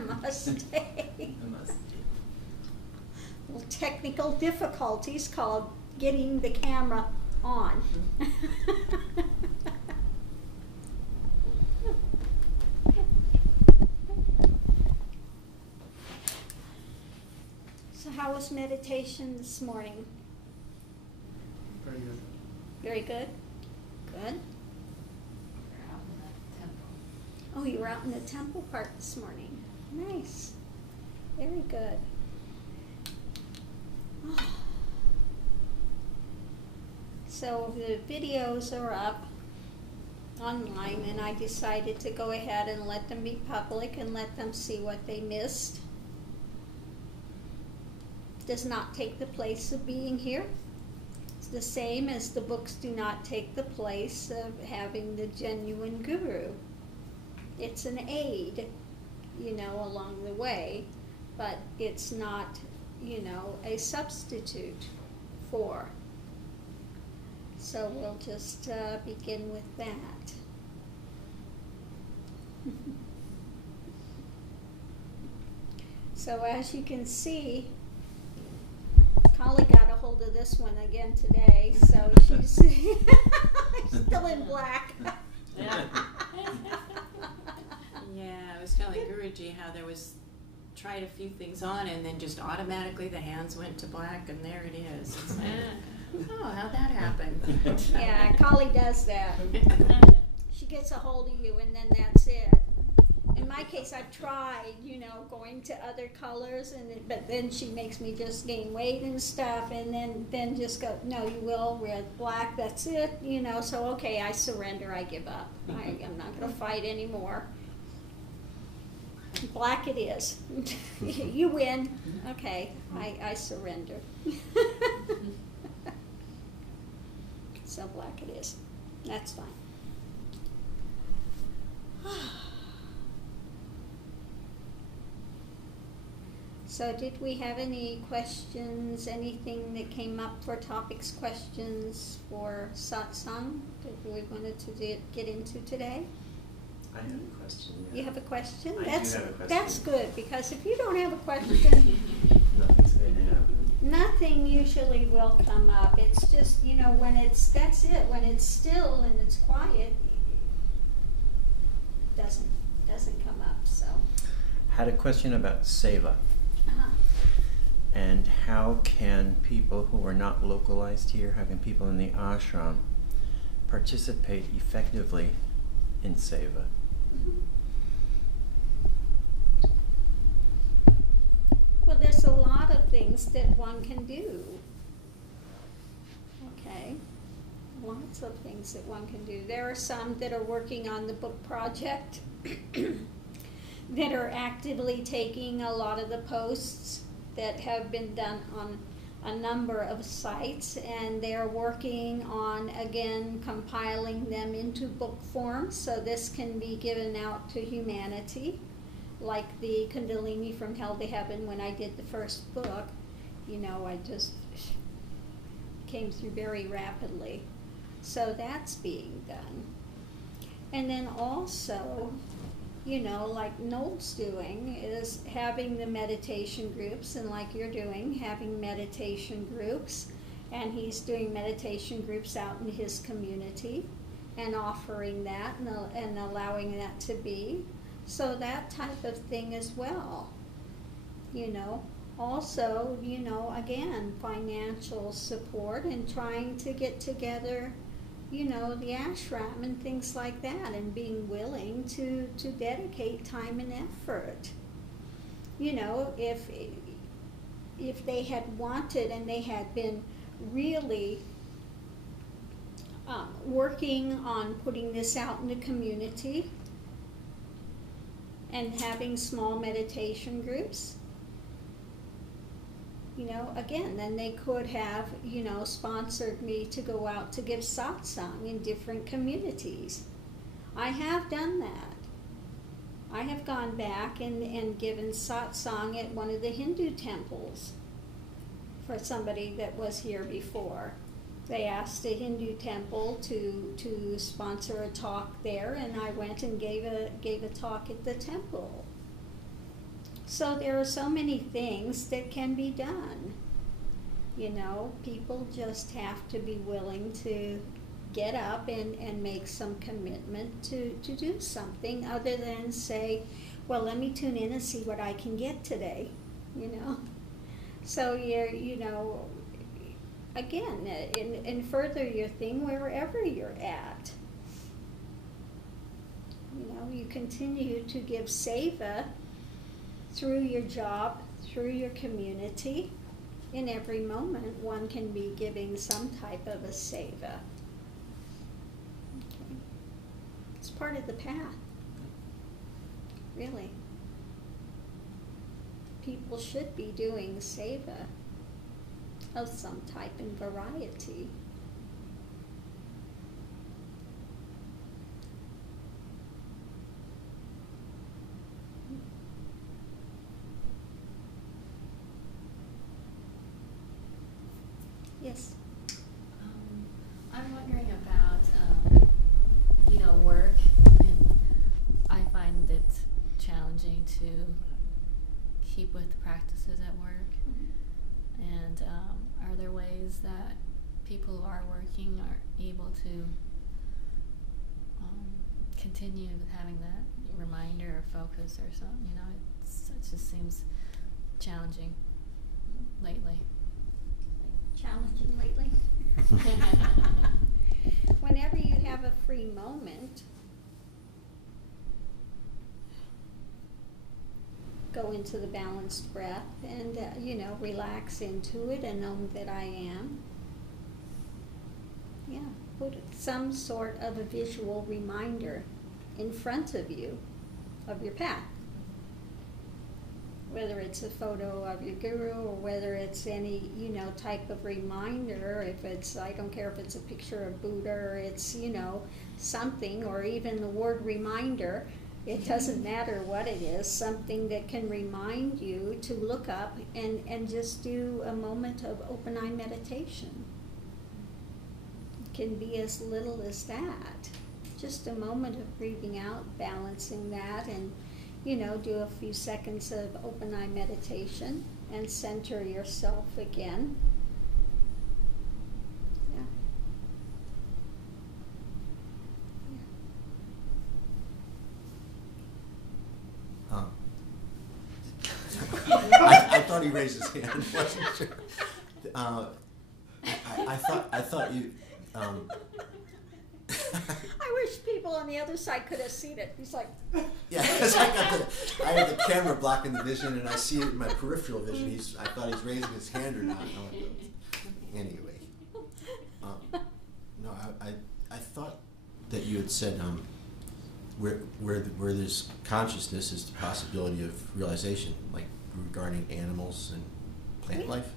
Namaste. Namaste. Well, technical difficulties called getting the camera on. So how was meditation this morning? Very good. Very good? Good. We're out in the temple. Oh, you were out in the temple part this morning. Nice. Very good. Oh. So the videos are up online, and I decided to go ahead and let them be public and let them see what they missed. Does not take the place of being here. It's the same as the books do not take the place of having the genuine guru. It's an aid, you know, along the way, but it's not, you know, a substitute for. So we'll just begin with that. So as you can see, Kali got a hold of this one again today, so she's still in black. Yeah. Yeah, I was telling Guruji how there was, tried a few things on and then just automatically the hands went to black and there it is. It's like, oh, how'd that happen? Yeah, Kali does that. She gets a hold of you and then that's it. In my case, I've tried, you know, going to other colors, but then she makes me just gain weight and stuff, and then just go, no, you will, red, black, that's it, you know, so okay, I surrender, I give up. I'm not going to fight anymore. Black it is. You win. Okay, I surrender. So black it is. That's fine. So did we have any questions, anything that came up for topics, questions for satsang that we wanted to get into today? I have a question. Yeah. You have a question? I do have a question. That's good, because if you don't have a question, Nothing's going to happen. nothing usually will come up. It's just, you know, when it's, that's it, when it's still and it's quiet, it doesn't come up, so. Had a question about Seva. And how can people who are not localized here, how can people in the ashram participate effectively in Seva? Well, there's a lot of things that one can do. Okay, lots of things that one can do. There are some that are working on the book project that are actively taking a lot of the posts that have been done on a number of sites, and they're working on, again, compiling them into book form so this can be given out to humanity. Like the Kundalini from Hell to Heaven, when I did the first book, you know, I just came through very rapidly. So that's being done. And then also, you know, like Noel's doing, is having the meditation groups, and like you're doing, having meditation groups, and he's doing meditation groups out in his community and offering that and allowing that to be. So that type of thing as well, you know. Also, you know, again, financial support and trying to get together, you know, the ashram and things like that, and being willing to dedicate time and effort. You know, if they had wanted and they had been really working on putting this out in the community and having small meditation groups, you know, again, then they could have, you know, sponsored me to go out to give satsang in different communities. I have done that. I have gone back and given satsang at one of the Hindu temples for somebody that was here before. They asked a Hindu temple to sponsor a talk there, and I went and gave a talk at the temple. So there are so many things that can be done. You know, people just have to be willing to get up and make some commitment to do something other than say, well, let me tune in and see what I can get today, you know. So you're, you know, again, and further your thing wherever you're at. You know, you continue to give seva through your job, through your community. In every moment, one can be giving some type of a seva. Okay. It's part of the path, really. People should be doing seva of some type and variety. Yes. I'm wondering about, you know, work, and I find it challenging to keep with the practices at work. Mm-hmm. And are there ways that people who are working are able to continue with having that reminder or focus or something? You know, it just seems challenging lately. Challenging lately. Whenever you have a free moment, go into the balanced breath and, you know, relax into it and know that I am. Yeah, put some sort of a visual reminder in front of you of your path. Whether it's a photo of your guru or whether it's any, you know, type of reminder, if it's, I don't care if it's a picture of Buddha or it's, you know, something, or even the word reminder, it doesn't matter what it is, something that can remind you to look up and just do a moment of open eye meditation. It can be as little as that. Just a moment of breathing out, balancing that, and you know, do a few seconds of open eye meditation and center yourself again. Yeah. I thought he raised his hand. Wasn't sure. I thought you. I wish people on the other side could have seen it. He's like, yeah, because I had the camera blocking the vision, and I see it in my peripheral vision. I thought he's raising his hand or not. Anyway, no, I thought that you had said where there's consciousness is the possibility of realization, like regarding animals and plant life.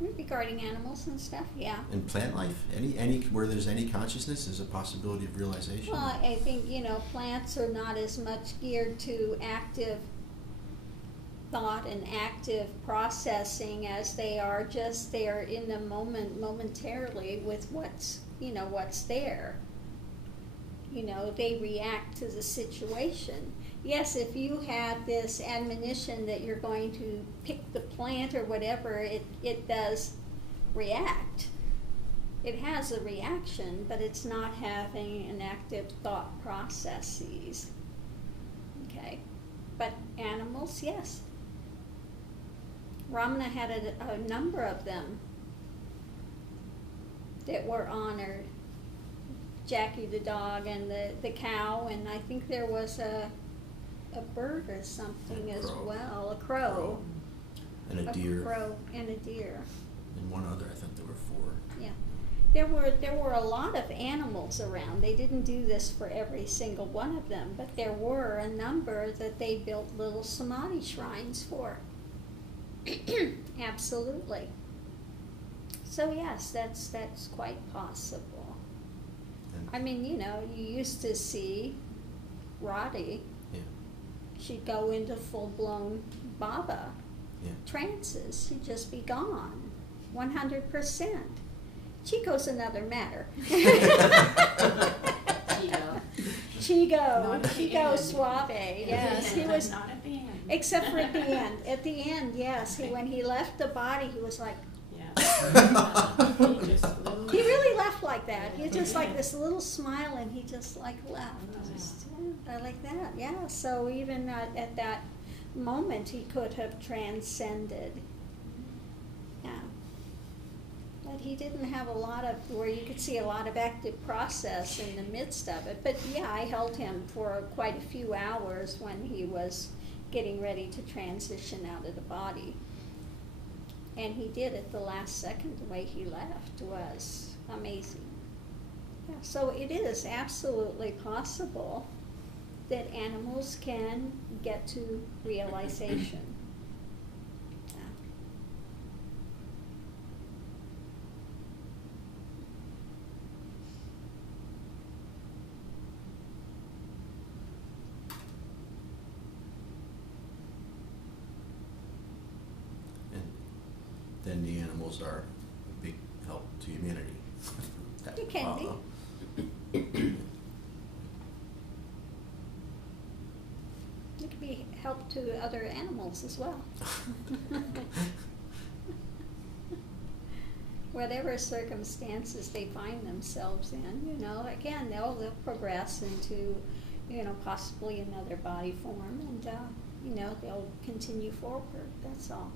regarding animals and stuff, yeah. And plant life, any where there's any consciousness is a possibility of realization. Well, I think, you know, plants are not as much geared to active thought and active processing as they are just there in the moment, momentarily with what's, you know, what's there. You know, they react to the situation. Yes, if you have this admonition that you're going to pick the plant or whatever, it does react. It has a reaction, but it's not having an active thought processes. Okay? But animals, yes. Ramana had a number of them that were honored. Jackie the dog and the cow, and I think there was a bird or something as well, a crow. And a deer. A crow and a deer. And one other, I think there were 4. Yeah. There were a lot of animals around. They didn't do this for every single one of them, but there were a number that they built little samadhi shrines for. Absolutely. So yes, that's quite possible. I mean, you know, you used to see Radhi. Yeah. She'd go into full-blown Baba trances. She'd just be gone, 100%. Chico's another matter. Chico. Chico Suave. Yes, he was. Not at the end. Except for at the end. At the end, yes. When he left the body, he was like. Yeah. He just flew. He really left like that. He just like this little smile, and he just like left. Just, yeah, like that. Yeah. So even at that moment, he could have transcended. Yeah. But he didn't have a lot of, where you could see a lot of active process in the midst of it. But yeah, I held him for quite a few hours when he was getting ready to transition out of the body. And he did at the last second. The way he left was amazing. Yeah, so it is absolutely possible that animals can get to realization. Then the animals are a big help to humanity. It can be. It can be help to other animals as well. Whatever circumstances they find themselves in, again, they'll progress into, possibly another body form, and, they'll continue forward, that's all.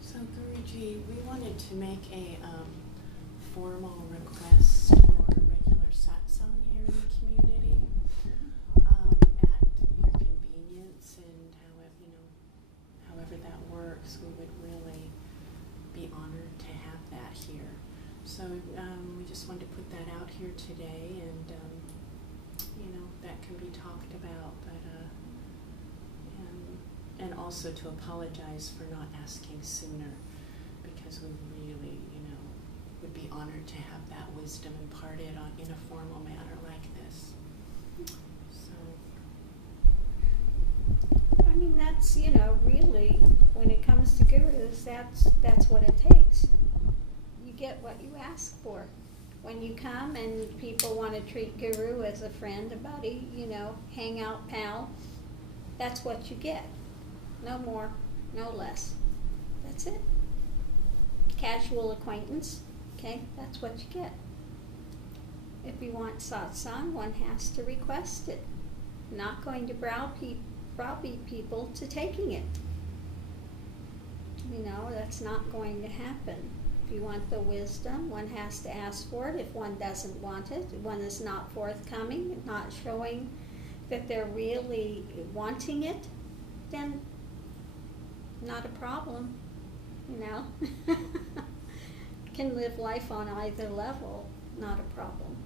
So Guruji, we wanted to make a formal request for regular satsang here in the community, at your convenience, and however that works. We would really be honored to have that here. So we just wanted to put that out here today, and that can be talked about, but and also to apologize for not asking sooner, because we really, would be honored to have that wisdom imparted in a formal manner like this. So. I mean, that's, really, when it comes to gurus, that's what it takes. You get what you ask for. When you come and people want to treat guru as a friend, a buddy, hangout pal, that's what you get. No more, no less. That's it. Casual acquaintance, okay, that's what you get. If you want satsang, one has to request it. Not going to browbeat people to taking it. That's not going to happen. If you want the wisdom, one has to ask for it. If one doesn't want it, one is not forthcoming, not showing that they're really wanting it, then not a problem, Can live life on either level, not a problem.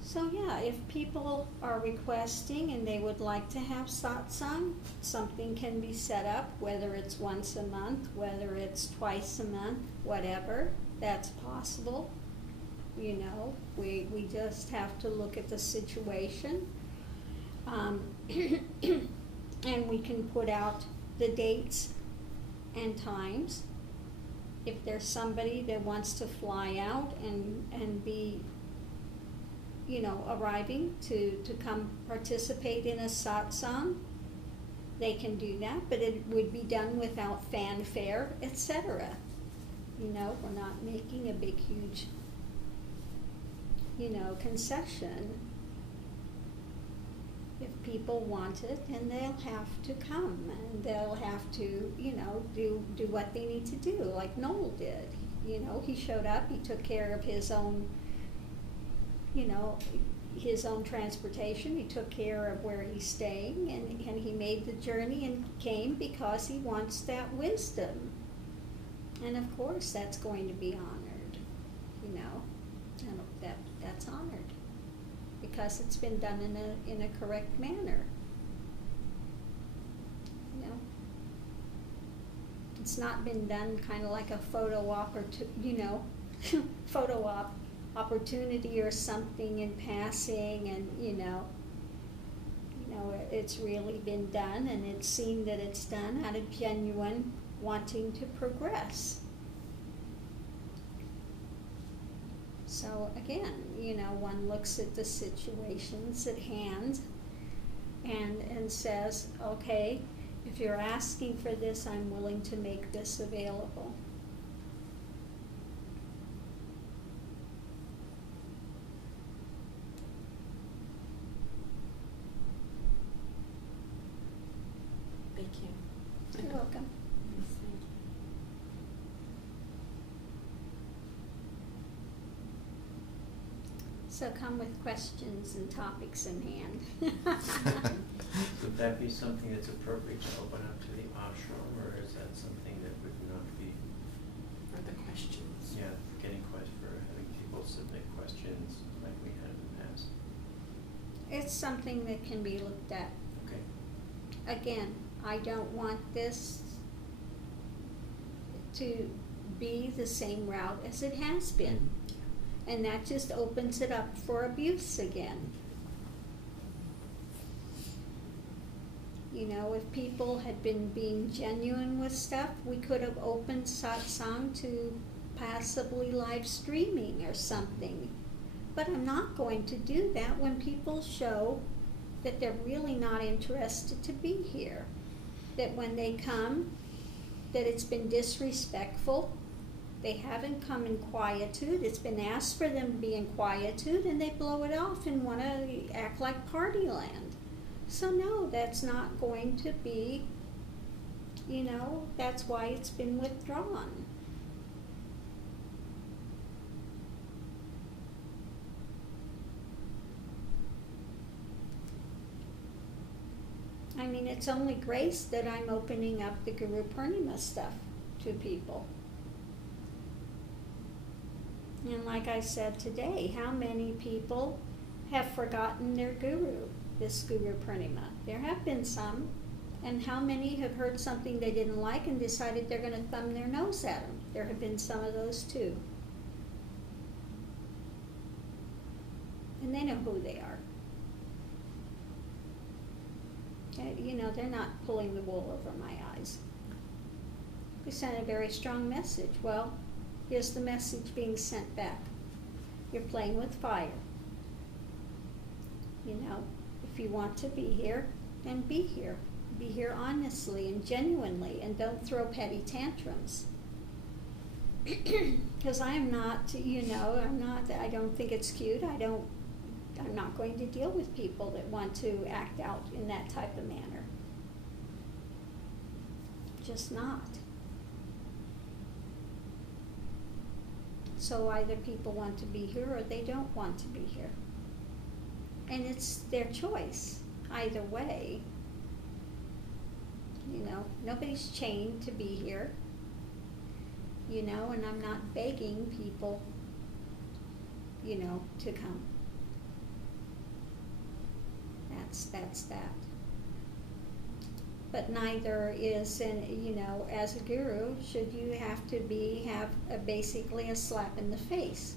So yeah, if people are requesting and they would like to have satsang, something can be set up, whether it's once a month, whether it's twice a month, whatever, that's possible. We just have to look at the situation. And we can put out the dates and times. If there's somebody that wants to fly out and be, arriving to come participate in a satsang, they can do that, but it would be done without fanfare, etc. We're not making a big, huge, concession. If people want it, then they'll have to come, and they'll have to, do what they need to do, like Noel did. He showed up, he took care of his own, his own transportation, he took care of where he's staying, and he made the journey and came because he wants that wisdom. And of course that's going to be honored, and that's honored. Because it's been done in a correct manner. It's not been done kind of like a photo opportunity or something in passing, and know, it's really been done, and it's seen that it's done out of genuine wanting to progress. So again, you know, one looks at the situations at hand and says, okay, if you're asking for this, I'm willing to make this available. Thank you. You're welcome. So come with questions and topics in hand. Would that be something that's appropriate to open up to the ashram, or is that something that would not be? For the questions. Yeah, for having people submit questions like we had in the past. It's something that can be looked at. Okay. Again, I don't want this to be the same route as it has been. And that just opens it up for abuse again. You know, if people had been being genuine with stuff, we could have opened satsang to possibly live streaming or something. But I'm not going to do that when people show that they're really not interested to be here. That when they come, that it's been disrespectful. They haven't come in quietude. It's been asked for them to be in quietude, and they blow it off and want to act like party land. So no, that's not going to be, you know, that's why it's been withdrawn. I mean, it's only grace that I'm opening up the Guru Purnima stuff to people. And like I said today, how many people have forgotten their guru, this Guru Purnima? There have been some. And how many have heard something they didn't like and decided they're going to thumb their nose at them? There have been some of those too. And they know who they are. You know, they're not pulling the wool over my eyes. We sent a very strong message. Well, here's the message being sent back. You're playing with fire. You know, if you want to be here, then be here. Be here honestly and genuinely, and don't throw petty tantrums. Because I am not, you know, I don't think it's cute. I'm not going to deal with people that want to act out in that type of manner. Just not. So either people want to be here or they don't want to be here. And it's their choice, either way. You know, nobody's chained to be here. You know, and I'm not begging people, you know, to come. That's that. But neither is, you know, as a guru, should you have to have basically a slap in the face.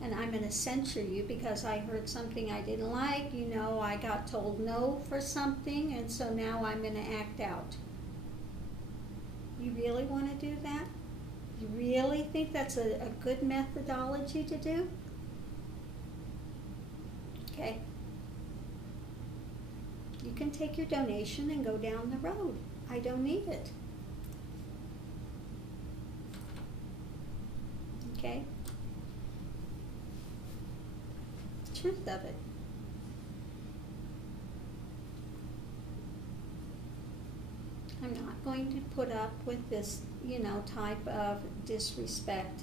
And I'm going to censure you because I heard something I didn't like, you know, I got told no for something, and so now I'm going to act out. You really want to do that? You really think that's a good methodology to do? Okay. You can take your donation and go down the road. I don't need it. Okay? Truth of it. I'm not going to put up with this, you know, type of disrespect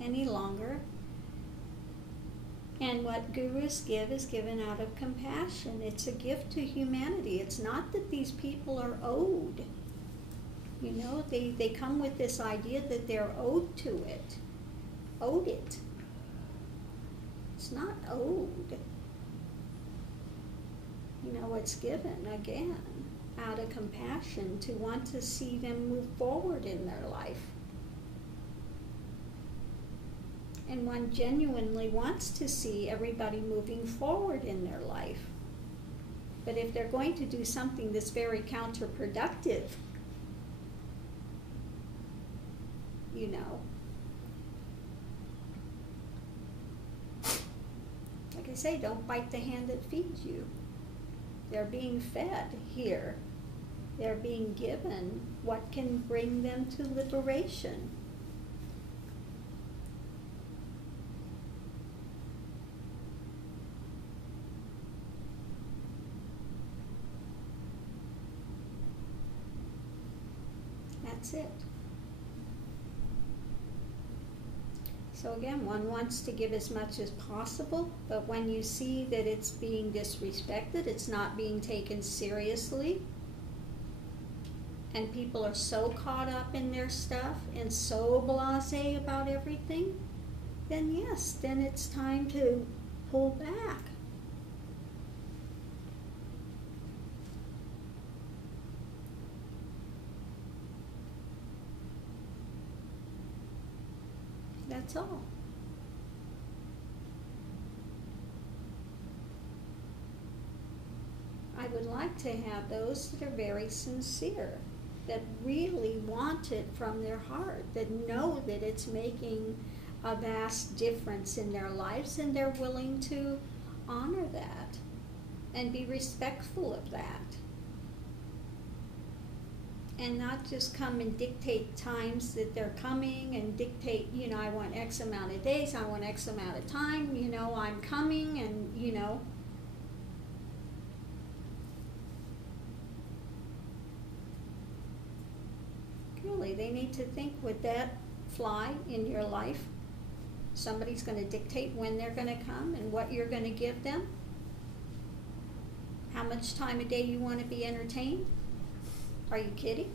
any longer. And what gurus give is given out of compassion. It's a gift to humanity. It's not that these people are owed. You know, they come with this idea that they're owed to it. Owed it. It's not owed. You know, it's given, again, out of compassion to want to see them move forward in their life. And one genuinely wants to see everybody moving forward in their life. But if they're going to do something that's very counterproductive, you know, like I say, don't bite the hand that feeds you. They're being fed here. They're being given what can bring them to liberation. That's it. So again, one wants to give as much as possible, but when you see that it's being disrespected, it's not being taken seriously, and people are so caught up in their stuff and so blasé about everything, then yes, then it's time to pull back. That's all. I would like to have those that are very sincere, that really want it from their heart, that know that it's making a vast difference in their lives, and they're willing to honor that and be respectful of that. And not just come and dictate times that they're coming and dictate, you know, I want X amount of days, I want X amount of time, you know, I'm coming, and, you know. Really, they need to think, would that fly in your life? Somebody's going to dictate when they're going to come and what you're going to give them? How much time a day you want to be entertained? Are you kidding?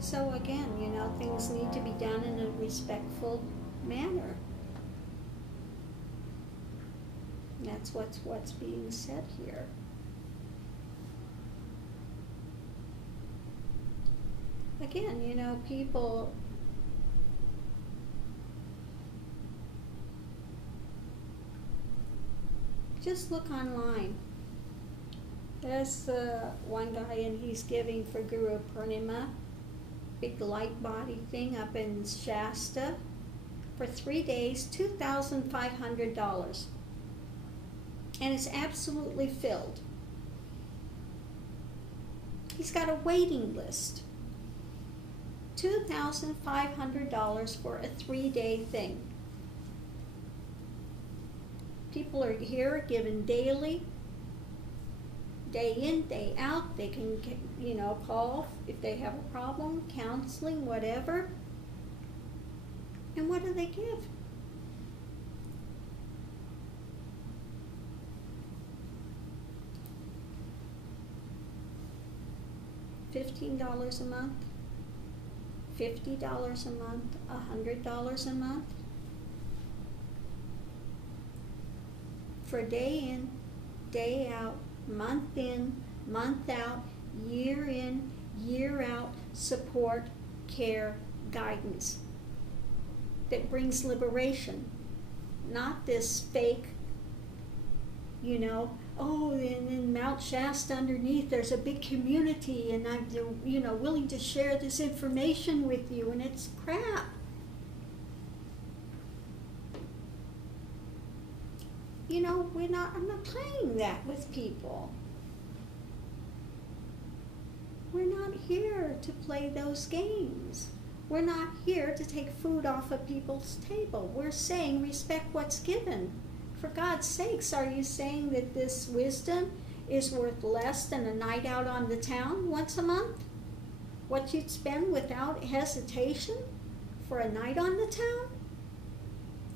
So again, you know, things need to be done in a respectful manner. And that's what's being said here. Again, you know, people just look online. There's one guy, and he's giving for Guru Purnima, big light body thing up in Shasta, for 3 days, $2,500. And it's absolutely filled. He's got a waiting list. $2,500 for a 3-day thing. People are here given daily, day in, day out. They can, you know, call if they have a problem, counseling, whatever. And what do they give? $15 a month, $50 a month, $100 a month. For day in, day out, month in, month out, year in, year out, support, care, guidance that brings liberation. Not this fake, you know, oh, and in Mount Shasta underneath there's a big community, and I'm, you know, willing to share this information with you, and it's crap. You know, I'm not playing that with people. We're not here to play those games. We're not here to take food off of people's table. We're saying respect what's given. For God's sakes, are you saying that this wisdom is worth less than a night out on the town once a month? What you'd spend without hesitation for a night on the town?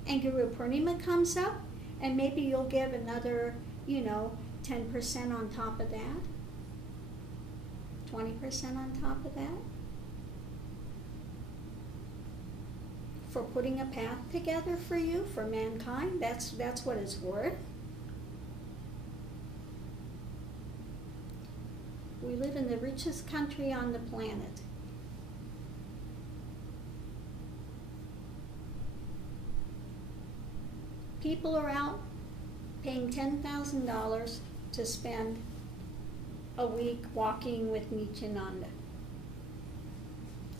And Guru Purnima comes up, and maybe you'll give another, you know, 10% on top of that, 20% on top of that, for putting a path together for you, for mankind. That's what it's worth. We live in the richest country on the planet. People are out paying $10,000 to spend a week walking with Nityananda.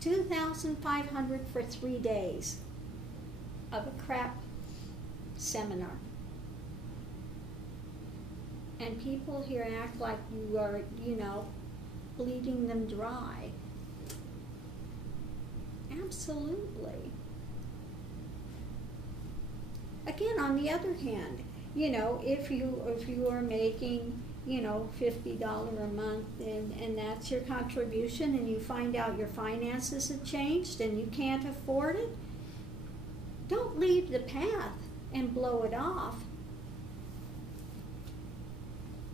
$2,500 for 3 days of a crap seminar. And people here act like you are, bleeding them dry. Absolutely. Again, on the other hand, if you are making, $50 a month and that's your contribution, and you find out your finances have changed and you can't afford it, don't leave the path and blow it off.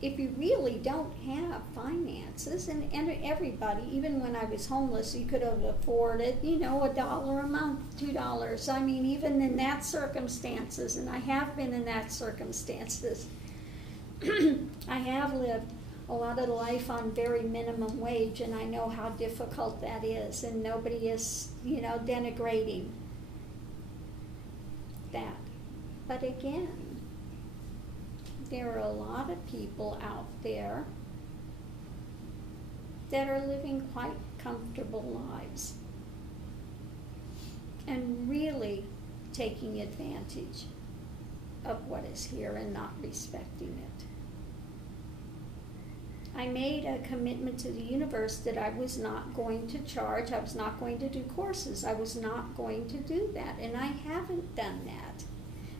If you really don't have finances, and everybody, even when I was homeless, you could have afforded, $1 a month, $2. I mean, even in that circumstances, and I have been in that circumstances, I have lived a lot of life on very minimum wage, and I know how difficult that is, and nobody is, denigrating that. But again, there are a lot of people out there that are living quite comfortable lives and really taking advantage of what is here and not respecting it. I made a commitment to the universe that I was not going to charge, I was not going to do courses, I was not going to do that, and I haven't done that,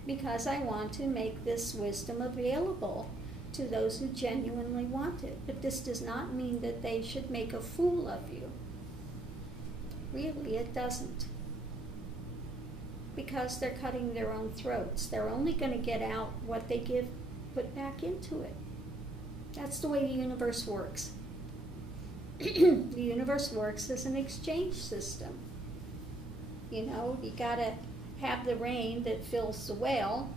because I want to make this wisdom available to those who genuinely want it. But this does not mean that they should make a fool of you. Really, it doesn't. Because they're cutting their own throats. They're only going to get out what they put back into it. That's the way the universe works. The universe works as an exchange system. You got to have the rain that fills the well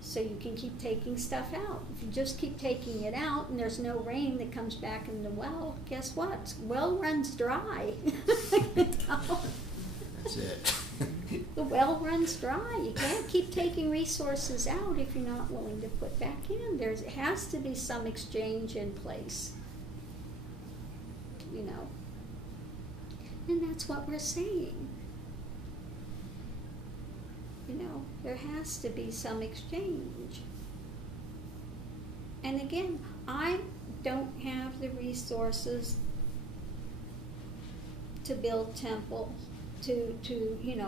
so you can keep taking stuff out. If you just keep taking it out and there's no rain that comes back in the well, guess what? Well runs dry. That's it. The well runs dry. You can't keep taking resources out if you're not willing to put back in. There has to be some exchange in place. And that's what we're saying. There has to be some exchange. And again, I don't have the resources to build temple, to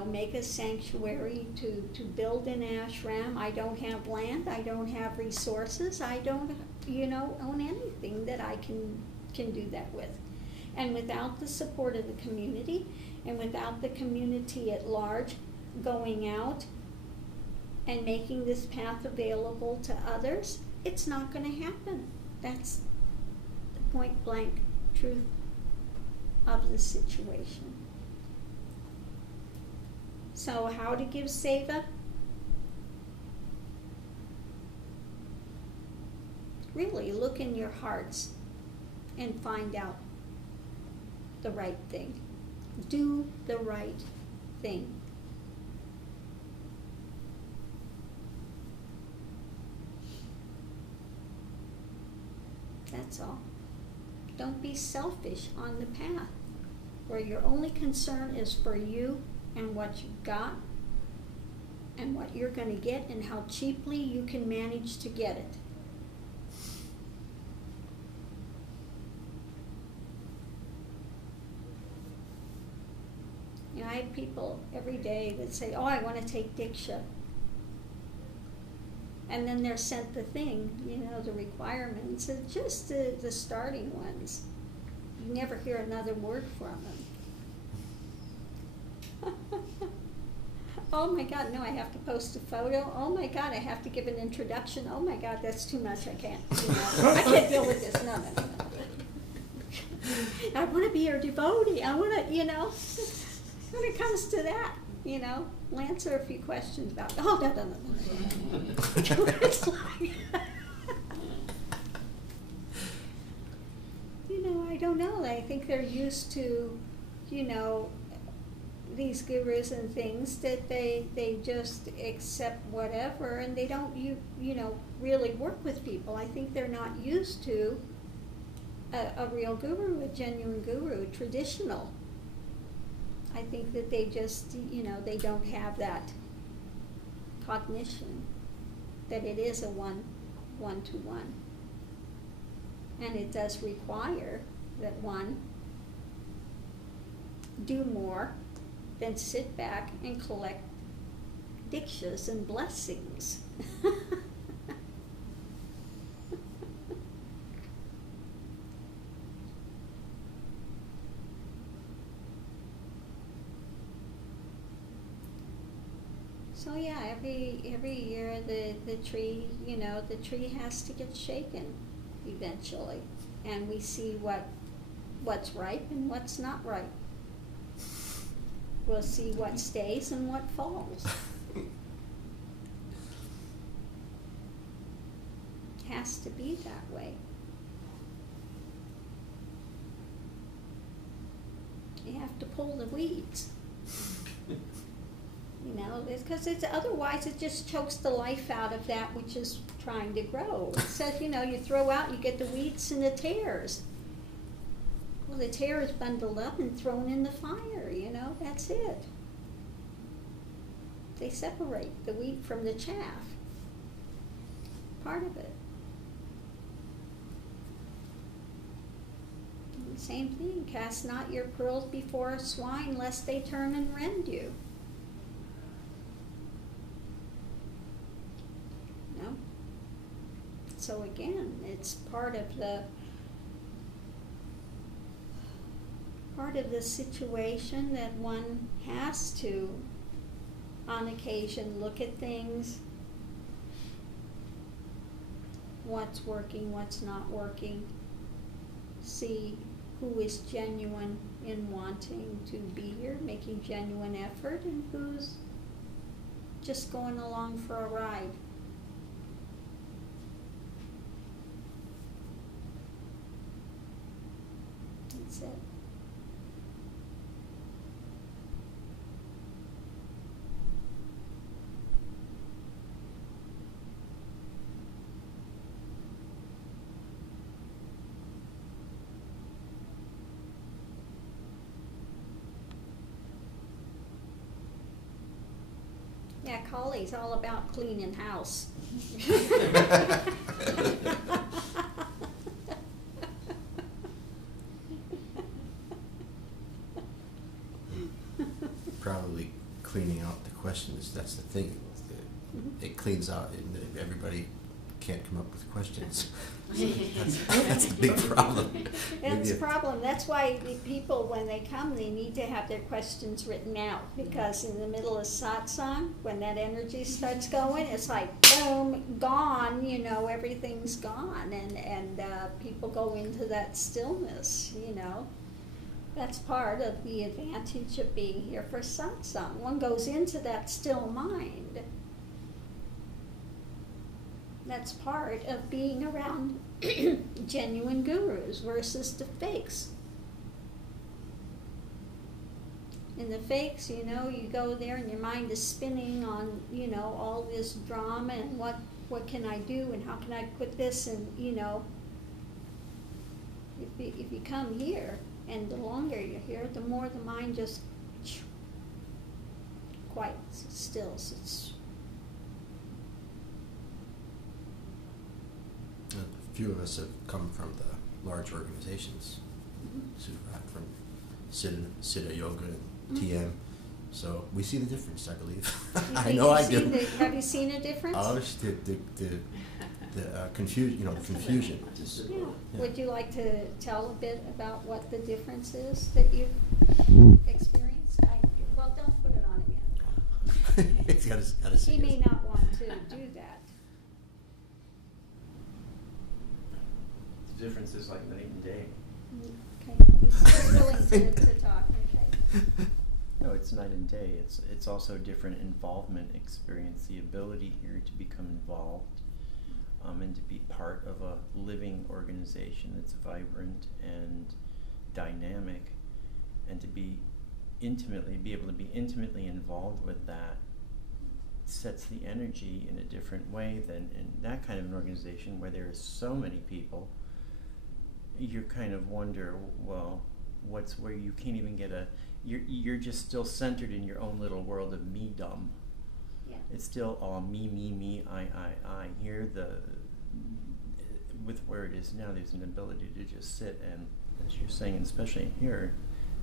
make a sanctuary, to build an ashram. I don't have land, I don't have resources, I don't, own anything that I can do that with. And without the support of the community, and without the community at large going out and making this path available to others, it's not going to happen. That's the point blank truth of the situation. So how to give Seva? Really look in your hearts and find out the right thing. Do the right thing. That's all. Don't be selfish on the path where your only concern is for you and what you got and what you're going to get and how cheaply you can manage to get it. I have people every day that say, oh, I want to take Diksha. And then they're sent the thing, the requirements, and just the starting ones. You never hear another word from them. Oh my God, no, I have to post a photo. Oh my God, I have to give an introduction. Oh my God, that's too much, I can't. I can't deal with this, no. I want to be your devotee. I want to, when it comes to that, we'll answer a few questions about, oh, no. It's like, I don't know. I think they're used to, these gurus and things that they just accept whatever, and they don't really work with people. I think they're not used to a real guru, a genuine guru, traditional. I think that they just, they don't have that cognition that it is a one-to-one. And it does require that one do more than sit back and collect dikshas and blessings. So yeah, every year the tree, the tree has to get shaken eventually, and we see what's ripe and what's not ripe. We'll see what stays and what falls. Has to be that way. You have to pull the weeds. Because otherwise it just chokes the life out of that which is trying to grow. It says, you throw out, you get the weeds and the tares. Well, the tare is bundled up and thrown in the fire, that's it. They separate the wheat from the chaff. Part of it. And the same thing, cast not your pearls before swine, lest they turn and rend you. So again, it's part of the situation that one has to, on occasion, look at things, what's working, what's not working, see who is genuine in wanting to be here, making genuine effort, and who's just going along for a ride. That's it. Yeah, Kali's all about cleaning house. Probably cleaning out the questions, that's the thing. It cleans out, and everybody can't come up with questions. That's the big problem. That's the problem. That's why the people, when they come, they need to have their questions written out, because in the middle of satsang, when that energy starts going, it's like, boom, gone, everything's gone, and people go into that stillness, That's part of the advantage of being here for satsang. One goes into that still mind. That's part of being around genuine gurus versus the fakes. In the fakes, you go there and your mind is spinning on, all this drama and what can I do and how can I put this, and, if you come here, and the longer you're here, the more the mind just quiets, it stills. A few of us have come from the large organizations, from Siddha Yoga and TM, so we see the difference, I believe. I know I do. Have you seen a difference? Oh, the confusion, the confusion. Yeah. Would you like to tell a bit about what the difference is that you've experienced? Well, don't put it on him yet. It's gotta see. He may not want to do that. The difference is like night and day. Okay, he's willing to talk. Okay. No, it's night and day. It's also different involvement experience. The ability here to become involved, and to be part of a living organization that's vibrant and dynamic, and to be intimately, be able to be intimately involved with that sets the energy in a different way than in that kind of an organization where there are so many people. You kind of wonder, well, what's where you can't even get a, you're just still centered in your own little world of me-dom. Yeah. It's still all me, I. Here, with where it is now, there's an ability to just sit and, as you're saying, especially here,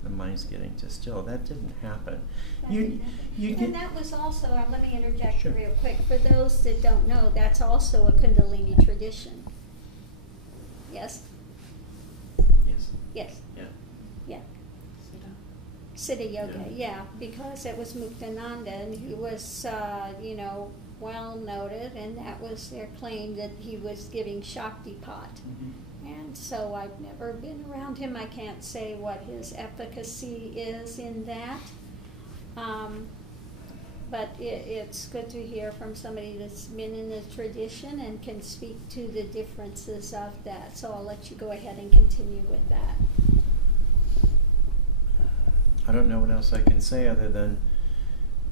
the mind's getting to still. That didn't happen. And that was also, let me interject Sure. real quick, for those that don't know, that's also a Kundalini tradition. Yes? Yes. Yes. Yeah. Yeah. Siddha. Siddha Yoga, Yeah. yeah, because it was Muktananda, and he was, well noted, and that was their claim that he was giving Shaktipat. And so I've never been around him. I can't say what his efficacy is in that. But it's good to hear from somebody that's been in the tradition and can speak to the differences of that. So I'll let you go ahead and continue with that. I don't know what else I can say other than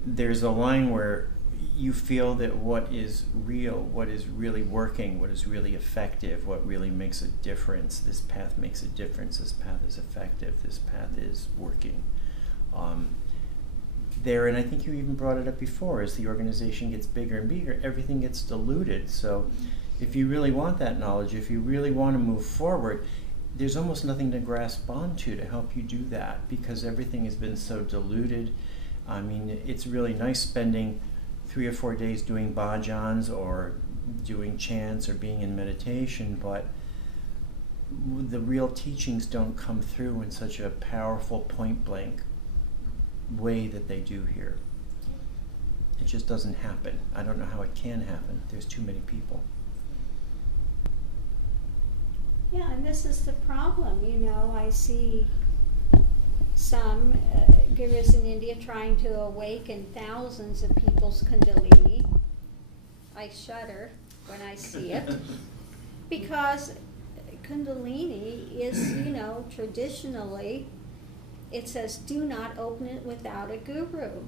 there's a line where you feel that what is real, what is really working, what is really effective, what really makes a difference, this path makes a difference, this path is effective, this path is working. There, and I think you even brought it up before, as the organization gets bigger and bigger, everything gets diluted. So if you really want that knowledge, if you really want to move forward, there's almost nothing to grasp onto to help you do that, because everything has been so diluted. I mean, it's really nice spending 3 or 4 days doing bhajans or doing chants or being in meditation, but the real teachings don't come through in such a powerful, point-blank way that they do here. It just doesn't happen. I don't know how it can happen. There's too many people. Yeah, and this is the problem, I see some gurus in India trying to awaken thousands of people's Kundalini. I shudder when I see it, because Kundalini is, traditionally, it says, do not open it without a guru.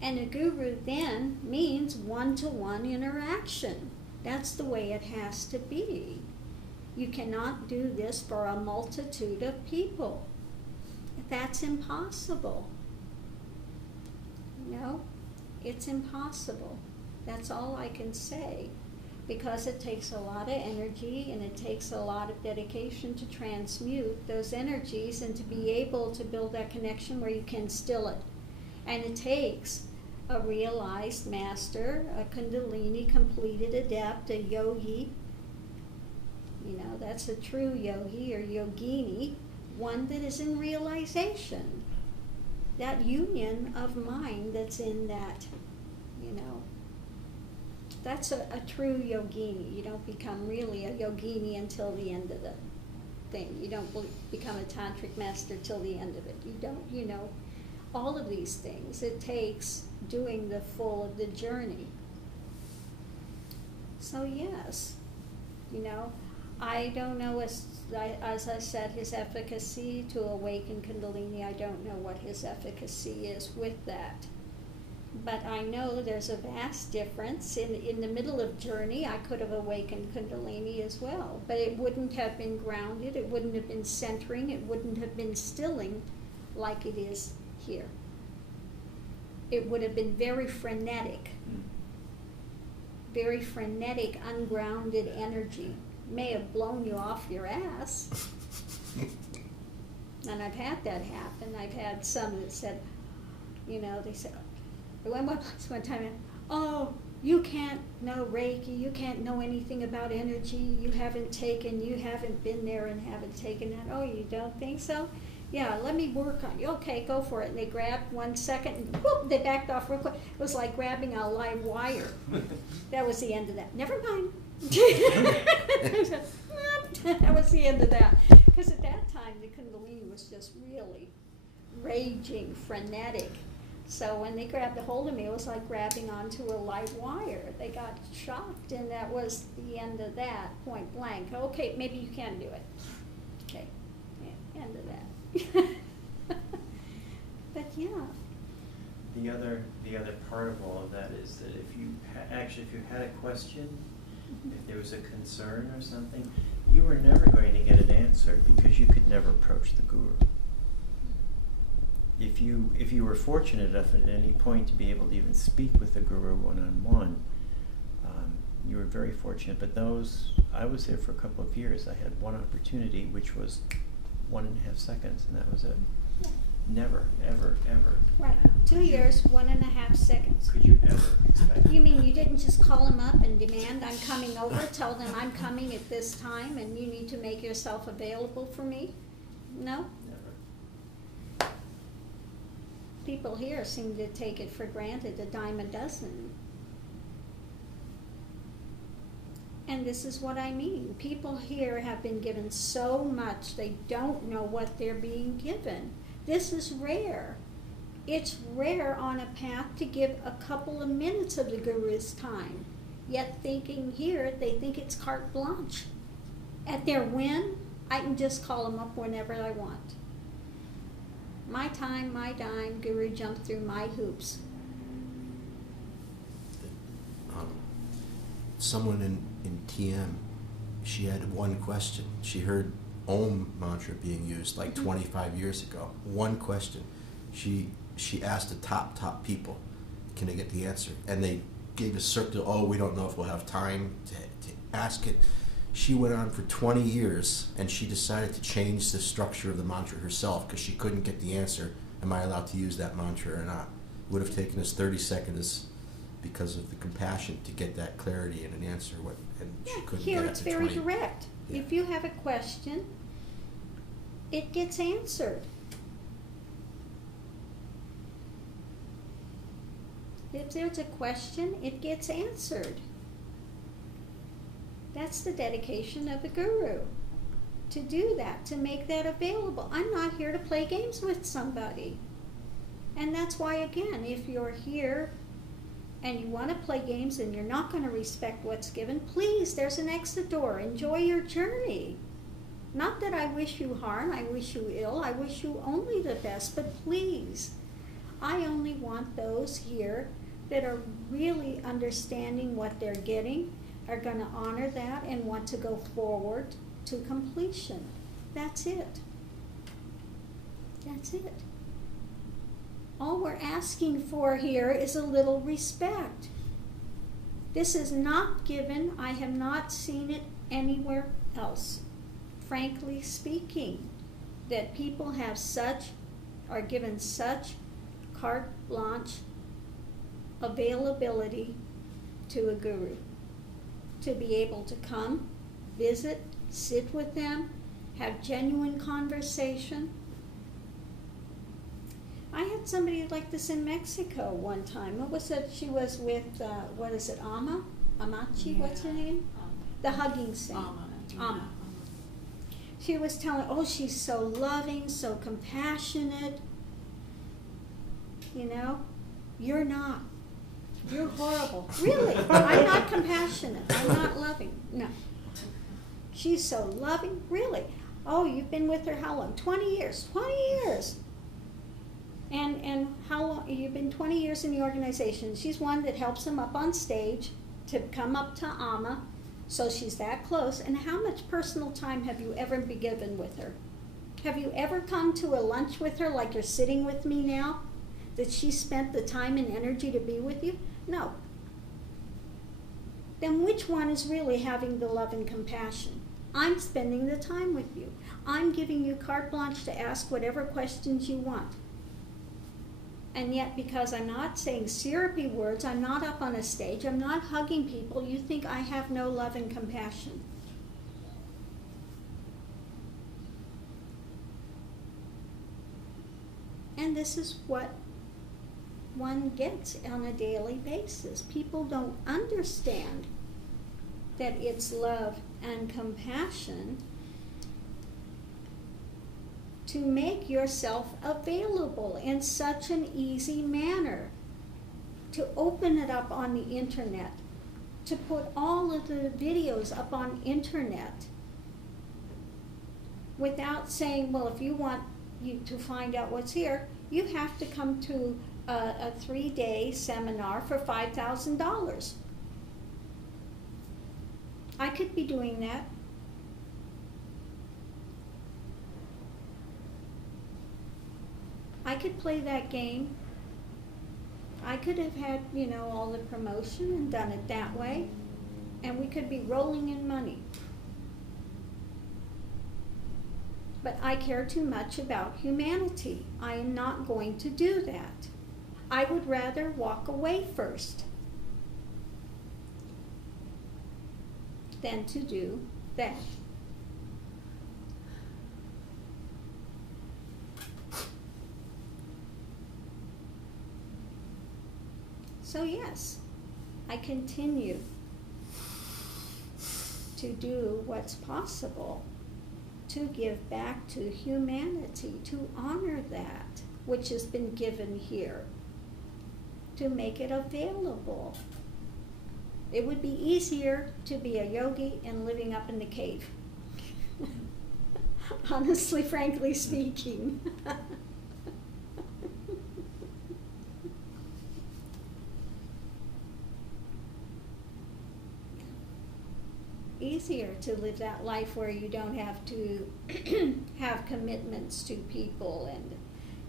And a guru then means one-to-one interaction. That's the way it has to be. You cannot do this for a multitude of people. That's impossible. It's impossible. That's all I can say. Because it takes a lot of energy and it takes a lot of dedication to transmute those energies and to be able to build that connection where you can still it. And it takes a realized master, a Kundalini completed adept, a yogi. That's a true yogi or yogini, one that is in realization. That union of mind that's in that, That's a true yogini. You don't become really a yogini until the end of the thing. You don't become a tantric master till the end of it. You don't, all of these things. It takes doing the full of the journey. So yes, I don't know, as I said, his efficacy to awaken Kundalini. I don't know what his efficacy is with that. But I know there's a vast difference. In the middle of journey, I could have awakened Kundalini as well. But it wouldn't have been grounded, it wouldn't have been centering, it wouldn't have been stilling like it is here. It would have been very frenetic, ungrounded energy. May have blown you off your ass. And I've had that happen. I've had some that said, they said, one time, oh, you can't know Reiki, you can't know anything about energy, you haven't been there and haven't taken that. Oh, you don't think so? Yeah, let me work on you. Okay, go for it. And they grabbed 1 second and whoop, they backed off real quick. It was like grabbing a live wire. That was the end of that. Never mind. That was the end of that. Because at that time, the Kundalini was just really raging, frenetic. So when they grabbed a hold of me, it was like grabbing onto a live wire. They got shocked, and that was the end of that, point blank. Okay, maybe you can do it. Okay, yeah, end of that. Yeah. The other part of all of that is that if you if you had a question, if there was a concern or something, you were never going to get it answered because you could never approach the guru. If you were fortunate enough at any point to be able to even speak with the guru one-on-one, you were very fortunate. But I was there for a couple of years. I had one opportunity, which was 1.5 seconds, and that was it. Yeah. Never, ever, ever. Right. 2 years, 1.5 seconds. Could you ever expect? You mean you didn't just call them up and demand I'm coming over, tell them I'm coming at this time and you need to make yourself available for me? No? Never. People here seem to take it for granted, a dime a dozen. And this is what I mean. People here have been given so much, they don't know what they're being given. This is rare. It's rare on a path to give a couple of minutes of the guru's time. Yet thinking here, they think it's carte blanche. At their whim, I can just call them up whenever I want. My time, my dime, guru jumped through my hoops. Someone in TM, she had one question. She heard Om mantra being used like 25 years ago. One question. She asked the top people, can I get the answer? And they gave a circle, oh, we don't know if we'll have time to ask it. She went on for 20 years and she decided to change the structure of the mantra herself because she couldn't get the answer. Am I allowed to use that mantra or not? It would have taken us 30 seconds because of the compassion to get that clarity and an answer. And she couldn't Here get it it's to very 20. direct. Yeah. If you have a question, it gets answered. If there's a question, it gets answered. That's the dedication of the guru, to do that, to make that available. I'm not here to play games with somebody. And that's why, again, if you're here and you want to play games and you're not going to respect what's given, please, there's an exit door. Enjoy your journey. Not that I wish you harm, I wish you ill, I wish you only the best, but please, I only want those here that are really understanding what they're getting, are going to honor that and want to go forward to completion. That's it. That's it. All we're asking for here is a little respect. This is not given. I have not seen it anywhere else, frankly speaking, that people have are given such carte blanche availability to a guru, to be able to come, visit, sit with them, have genuine conversation. I had somebody like this in Mexico one time. What was it? She was with, what is it, Amachi, Yeah. What's her name? The hugging saint. Ama. She was telling, oh, she's so loving, so compassionate. You know, you're not. You're horrible. Really, I'm not compassionate. I'm not loving. No. She's so loving. Really. Oh, you've been with her how long? 20 years. 20 years. And how long? You've been 20 years in the organization. She's one that helps them up on stage to come up to Amma. So she's that close. And how much personal time have you ever been given with her? Have you ever come to a lunch with her like you're sitting with me now? That she spent the time and energy to be with you? No. Then which one is really having the love and compassion? I'm spending the time with you. I'm giving you carte blanche to ask whatever questions you want. And yet, because I'm not saying syrupy words, I'm not up on a stage, I'm not hugging people, you think I have no love and compassion. And this is what one gets on a daily basis. People don't understand that it's love and compassion to make yourself available in such an easy manner, to open it up on the internet, to put all of the videos up on internet without saying, well, if you want you to find out what's here, you have to come to a 3-day seminar for $5,000. I could be doing that. I could play that game. I could have had, all the promotion and done it that way, and we could be rolling in money. But I care too much about humanity. I am not going to do that. I would rather walk away first than to do that. So yes, I continue to do what's possible to give back to humanity, to honor that which has been given here, to make it available. It would be easier to be a yogi and living up in the cave. Honestly, frankly speaking. Easier to live that life where you don't have to have commitments to people, and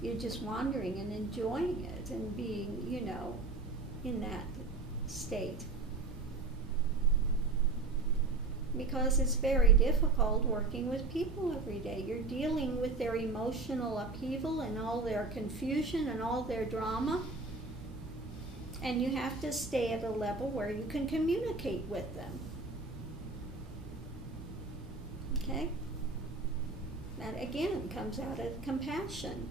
you're just wandering and enjoying it and being, in that state. Because it's very difficult working with people every day. You're dealing with their emotional upheaval and all their confusion and all their drama. And you have to stay at a level where you can communicate with them. Okay? That again comes out of compassion.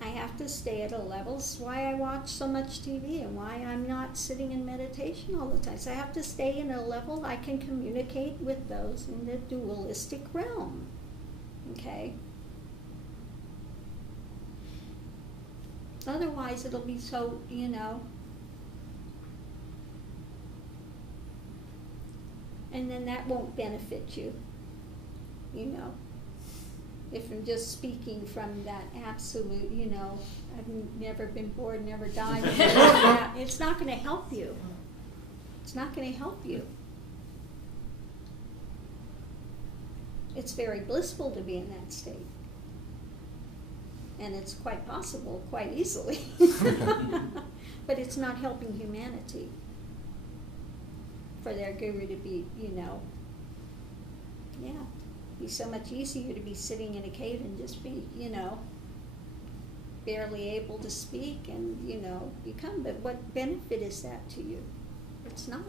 I have to stay at a level. That's why I watch so much TV and why I'm not sitting in meditation all the time. So I have to stay in a level I can communicate with those in the dualistic realm. Okay? Otherwise it'll be so, and then that won't benefit you, If I'm just speaking from that absolute, I've never been bored, never died, it's not going to help you. It's not going to help you. It's very blissful to be in that state. And it's quite possible, quite easily. But it's not helping humanity. For their guru to be, be so much easier to be sitting in a cave and just be, barely able to speak and, become. But what benefit is that to you? It's not.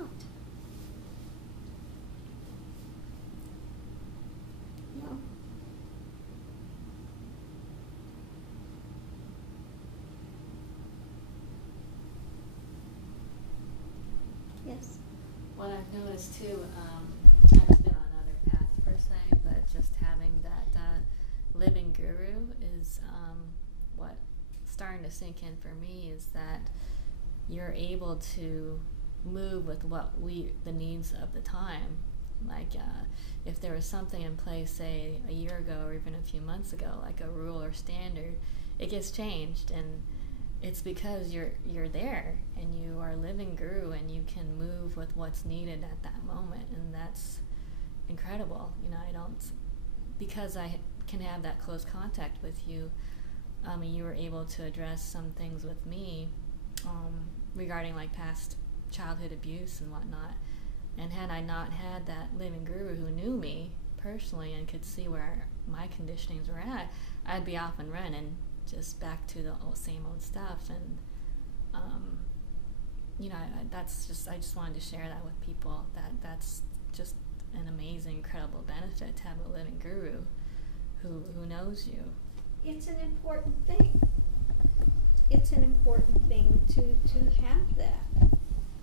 No. Yes. What I've noticed too, I've been on other paths per se, but just having that living guru is what starting to sink in for me is that you're able to move with the needs of the time. Like if there was something in place, say a year ago or even a few months ago, like a rule or standard, it gets changed, and it's because you're there and you are living guru and you can move with what's needed at that moment, and that's incredible. Because I can have that close contact with you, you were able to address some things with me regarding like past childhood abuse and whatnot. And had I not had that living guru who knew me personally and could see where my conditionings were at, I'd be off and running, just back to the same old stuff. And I just wanted to share that with people, that's just an amazing, incredible benefit to have a living guru who knows you. It's an important thing. It's an important thing to have that.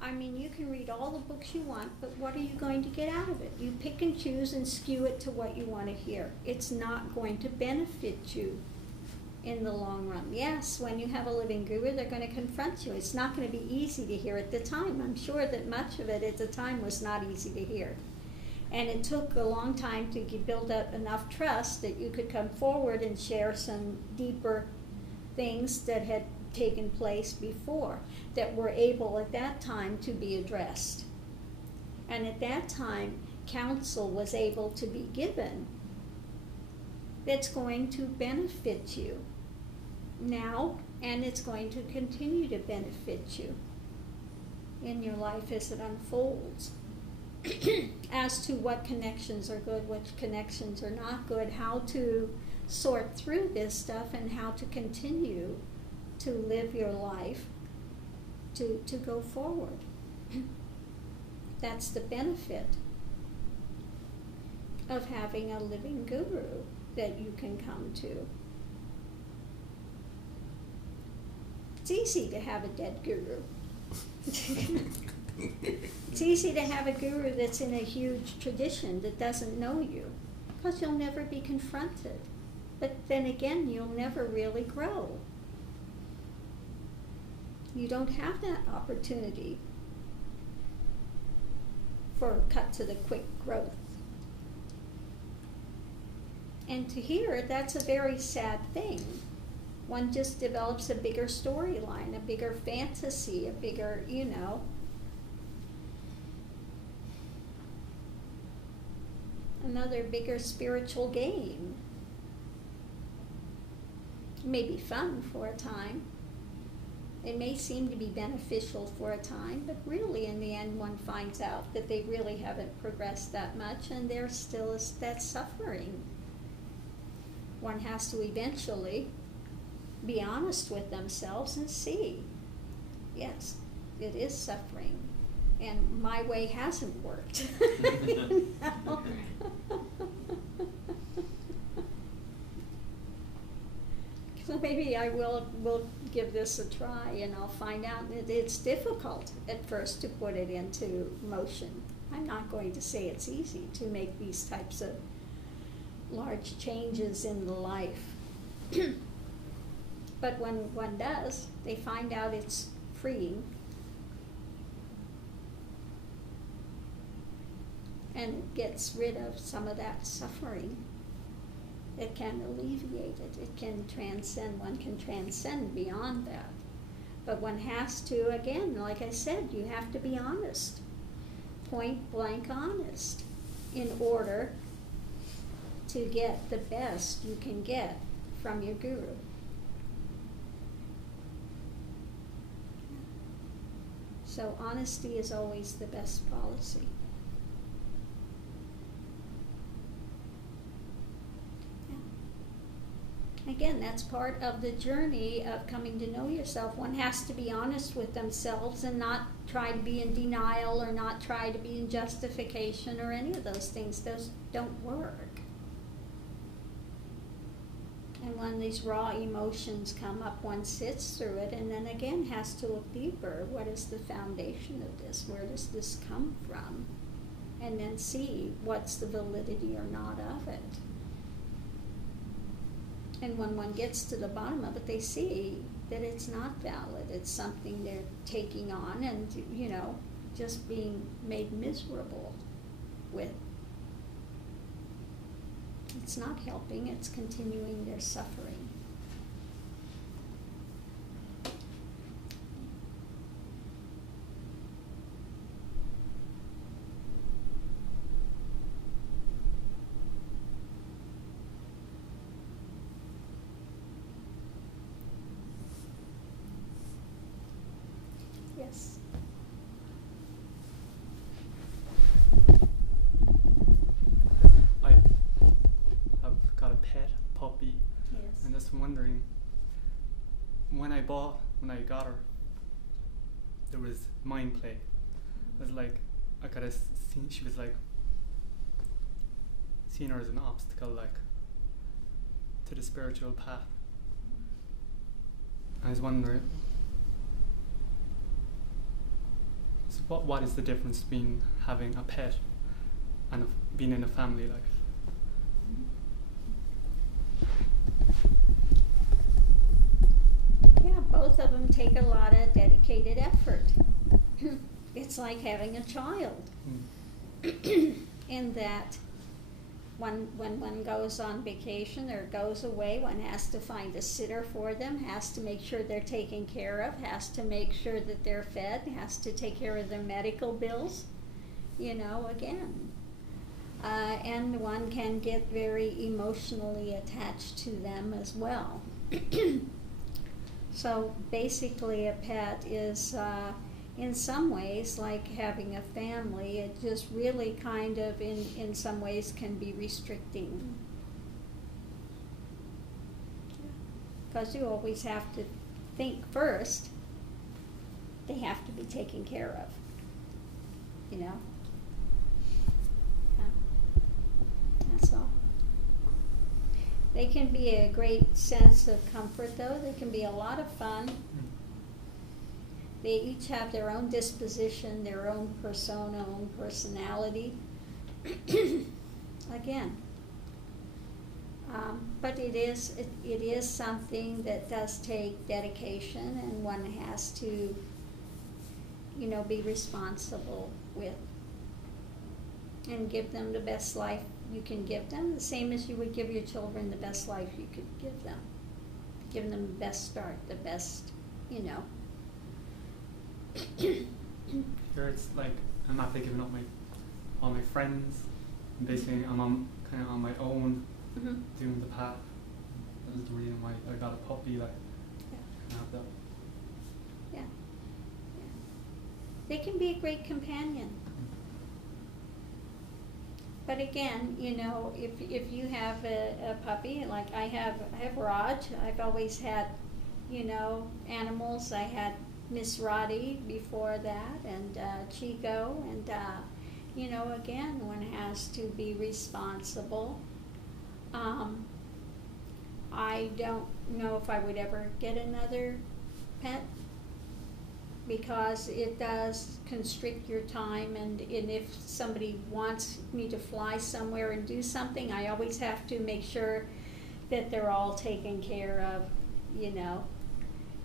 I mean, you can read all the books you want, but what are you going to get out of it? You pick and choose and skew it to what you want to hear. It's not going to benefit you in the long run. Yes, when you have a living guru, they're going to confront you. It's not going to be easy to hear at the time. I'm sure that much of it at the time was not easy to hear. And it took a long time to build up enough trust that you could come forward and share some deeper things that had taken place before that were able at that time to be addressed. And at that time, counsel was able to be given that's going to benefit you now, and it's going to continue to benefit you in your life as it unfolds. As to what connections are good, which connections are not good, how to sort through this stuff, and how to continue to live your life to go forward. That's the benefit of having a living guru that you can come to. It's easy to have a dead guru. It's easy to have a guru that's in a huge tradition that doesn't know you, because you'll never be confronted. But then again, you'll never really grow. You don't have that opportunity for cut to the quick growth. And to hear, that's a very sad thing. One just develops a bigger storyline, a bigger fantasy, a bigger, another bigger spiritual game. It may be fun for a time. It may seem to be beneficial for a time, but really in the end one finds out that they really haven't progressed that much, and there still is that suffering. One has to eventually be honest with themselves and see, yes, it is suffering, and my way hasn't worked. So maybe I will give this a try, and I'll find out that it's difficult at first to put it into motion. I'm not going to say it's easy to make these types of large changes in the life. But when one does, they find out it's freeing. And it gets rid of some of that suffering. It can alleviate it. It can transcend. One can transcend beyond that. But one has to, again, like I said, you have to be honest. Point blank honest in order to get the best you can get from your guru. So honesty is always the best policy. Yeah. Again, that's part of the journey of coming to know yourself. One has to be honest with themselves and not try to be in denial or not try to be in justification or any of those things. Those don't work. And when these raw emotions come up, one sits through it and then again has to look deeper. What is the foundation of this? Where does this come from? And then see what's the validity or not of it. And when one gets to the bottom of it, they see that it's not valid. It's something they're taking on and, just being made miserable with. It's not helping, it's continuing their suffering. Yes. Pet puppy. Yes. And just wondering, when I got her, there was mind play. It was like I could have seen she was like seeing her as an obstacle, like to the spiritual path. I was wondering, so what is the difference between having a pet and being in a family life? Yeah, both of them take a lot of dedicated effort. It's like having a child. in that when one goes on vacation or goes away, one has to find a sitter for them, has to make sure they're taken care of, has to make sure that they're fed, has to take care of their medical bills, again. And one can get very emotionally attached to them as well. So basically a pet is in some ways like having a family. It just really kind of in some ways can be restricting. Because you always have to think first, they have to be taken care of, Yeah. That's all. They can be a great sense of comfort, though. They can be a lot of fun. They each have their own disposition, their own persona, own personality. Again. But it is something that does take dedication, and one has to, be responsible with, and give them the best life you can give them, the same as you would give your children the best life you could give them. Give them the best start, the best, Here it's like I'm after giving up all my friends. And basically, I'm kind of on my own, doing the path. That is the reason why I got a puppy. Like, I have that. Yeah. They can be a great companion. But again, if you have a puppy, like I have Raj. I've always had, animals. I had Miss Roddy before that, and Chico, and again, one has to be responsible. I don't know if I would ever get another pet, because it does constrict your time, and if somebody wants me to fly somewhere and do something, I always have to make sure that they're all taken care of,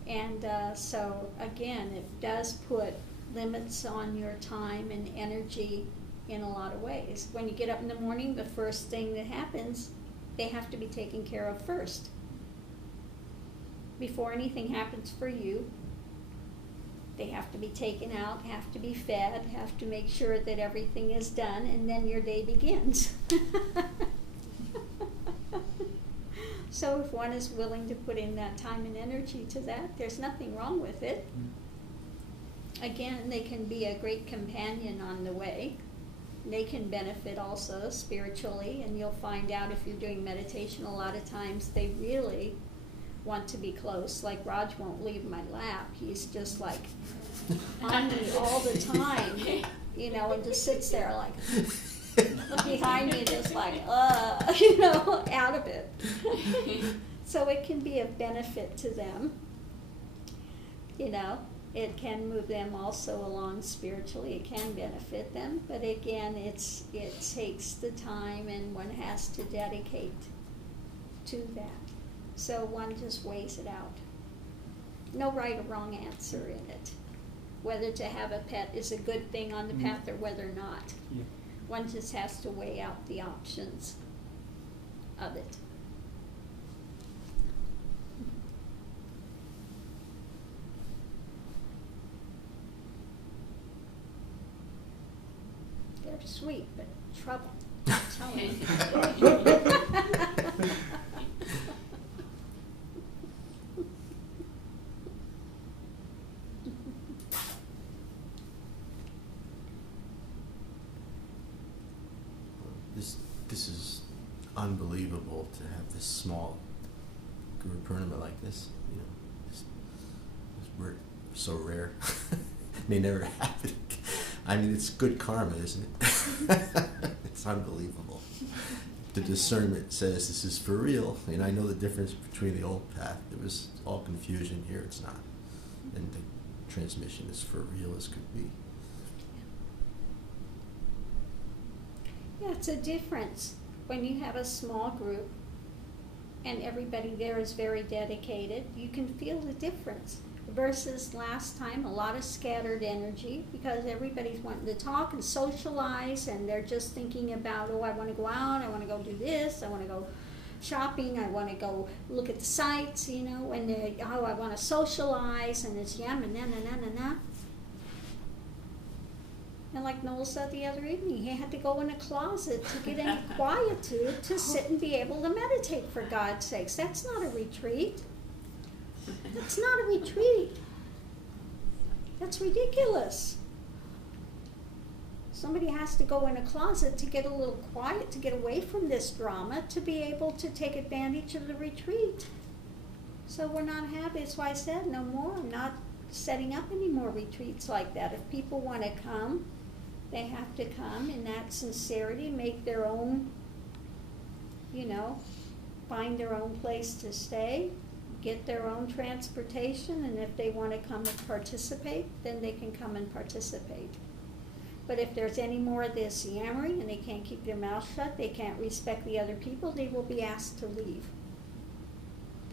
and so again, it does put limits on your time and energy in a lot of ways. When you get up in the morning, the first thing that happens, they have to be taken care of first. Before anything happens for you, they have to be taken out, have to be fed, have to make sure that everything is done, and then your day begins. So if one is willing to put in that time and energy to that, there's nothing wrong with it. Again, they can be a great companion on the way. They can benefit also spiritually, and you'll find out if you're doing meditation, a lot of times they really want to be close. Like Raj won't leave my lap. He's just like on me all the time, and just sits there like behind me, just like, out of it. So it can be a benefit to them. It can move them also along spiritually. It can benefit them, but again, it takes the time, and one has to dedicate to that. So one just weighs it out. No right or wrong answer in it. Whether to have a pet is a good thing on the path or whether not. Yeah. One just has to weigh out the options of it. They're sweet, but trouble. I'm telling you. This is unbelievable to have this small Guru Purnima like this. We're so rare. May never happen. I mean, it's good karma, isn't it? It's unbelievable. The discernment says this is for real. And I know the difference between the old path. It was all confusion. Here it's not. And the transmission is for real as could be. Yeah, it's a difference when you have a small group and everybody there is very dedicated. You can feel the difference. versus last time, a lot of scattered energy because everybody's wanting to talk and socialize, and they're just thinking about, oh, I want to go out, I want to go do this, I want to go shopping, I want to go look at the sights, you know, and oh, I want to socialize, and it's yum and na. And like Noel said the other evening, he had to go in a closet to get any quietude to sit and be able to meditate, for God's sakes. That's not a retreat. That's not a retreat. That's ridiculous. Somebody has to go in a closet to get a little quiet, to get away from this drama, to be able to take advantage of the retreat. So we're not happy. That's why I said no more. I'm not setting up any more retreats like that. If people want to come, they have to come in that sincerity, make their own, you know, find their own place to stay, get their own transportation, and if they want to come and participate, then they can come and participate. But if there's any more of this yammering and they can't keep their mouth shut, they can't respect the other people, they will be asked to leave.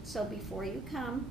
So before you come,